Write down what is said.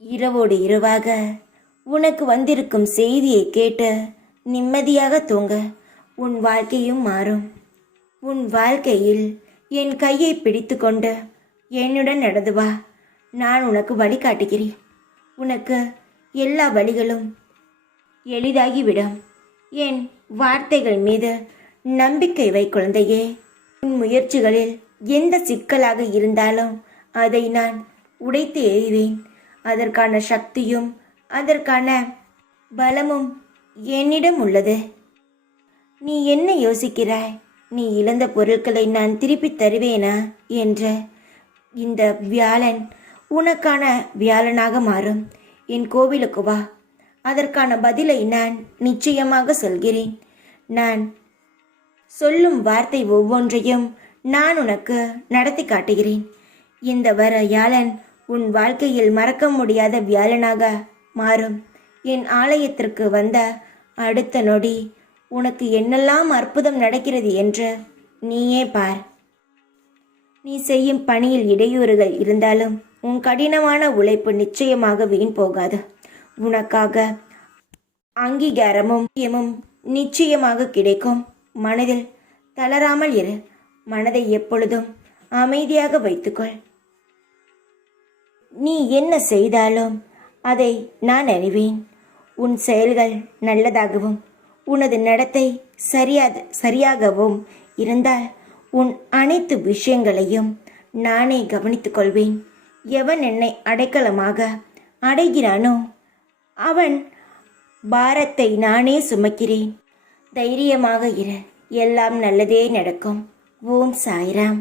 இரவோடு இரவாக உனக்கு வந்திருக்கும் செய்தியை கேட்டு நிம்மதியாக தூங்க. உன் வாழ்க்கையும் மாறும். உன் வாழ்க்கையில் என் கையை பிடித்து கொண்டு என்னுடன் நடந்து வா. நான் உனக்கு வழிகாட்டுகிறேன். உனக்கு எல்லா வழிகளும் எளிதாகிவிடும். என் வார்த்தைகள் மீது நம்பிக்கை வை குழந்தையே. உன் முயற்சிகளில் எந்த சிக்கலாக இருந்தாலும் அதை நான் உடைத்து எறிவேன். அதற்கான சக்தியும் அதற்கான பலமும் என்னிடம் உள்ளது. நீ என்ன யோசிக்கிறாய்? நீ இழந்த பொருட்களை நான் திருப்பி தருவேனா என்ற இந்த வியாழன் உனக்கான வியாழனாக மாறும். என் கோவிலுக்கு வா. அதற்கான பதிலை நான் நிச்சயமாக சொல்கிறேன். நான் சொல்லும் வார்த்தை ஒவ்வொன்றையும் நான் உனக்கு நடத்தி காட்டுகிறேன். இந்த வர வியாழன் உன் வாழ்க்கையில் மறக்க முடியாத வியாழனாக மாறும். என் ஆலயத்திற்கு வந்த அடுத்த நொடி உனக்கு என்னெல்லாம் அற்புதம் நடக்கிறது என்று நீயே பார். நீ செய்யும் பணியில் இடையூறுகள் இருந்தாலும் உன் கடினமான உழைப்பு நிச்சயமாக வீண் போகாது. உனக்காக அங்கீகாரமும் நிச்சயமாக கிடைக்கும். மனதில் தளராமல் இரு. மனதை எப்பொழுதும் அமைதியாக வைத்துக்கொள். நீ என்ன செய்தாலும் அதை நான் அறிவேன். உன் செயல்கள் நல்லதாகவும் உனது நடத்தை சரியாகவும் இருந்தால் உன் அனைத்து விஷயங்களையும் நானே கவனித்துக் கொள்வேன். எவன் என்னை அடைக்கலமாக அடைகிறானோ அவன் பாரத்தை நானே சுமக்கிறேன். தைரியமாக இரு. எல்லாம் நல்லதே நடக்கும். ஓம் சாய்ராம்.